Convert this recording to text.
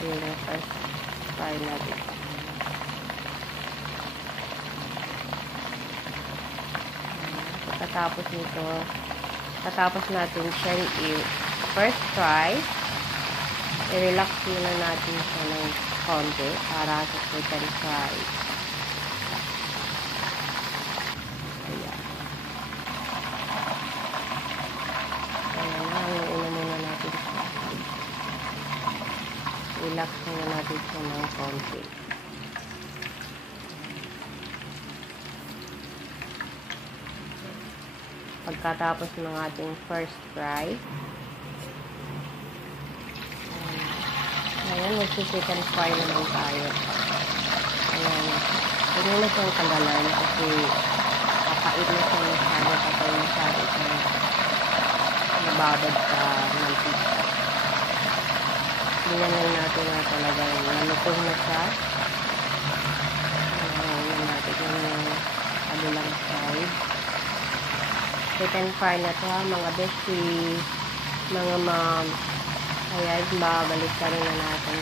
Ayun yung first fry natin. Pagkatapos nito, katapos natin siya first fry, i-relax muna natin siya ng konti para sa second fry. Ayan. Ayan na, inuuna muna natin siya. Relax muna natin siya ng konti. Pagkatapos ng ating first fry, ngayon magsi-second fry naman tayo. Ayan, hindi na siyang tagalan kasi kapait na siya masyado kapag masyado siyang nababad sa mantika. Tingnan lang natin na talagang nalutong na siya. Ayan natin yung kabilang side. Second fry na to ha, mga beshi, mga ma'am. Kaya babalik ka rin na natin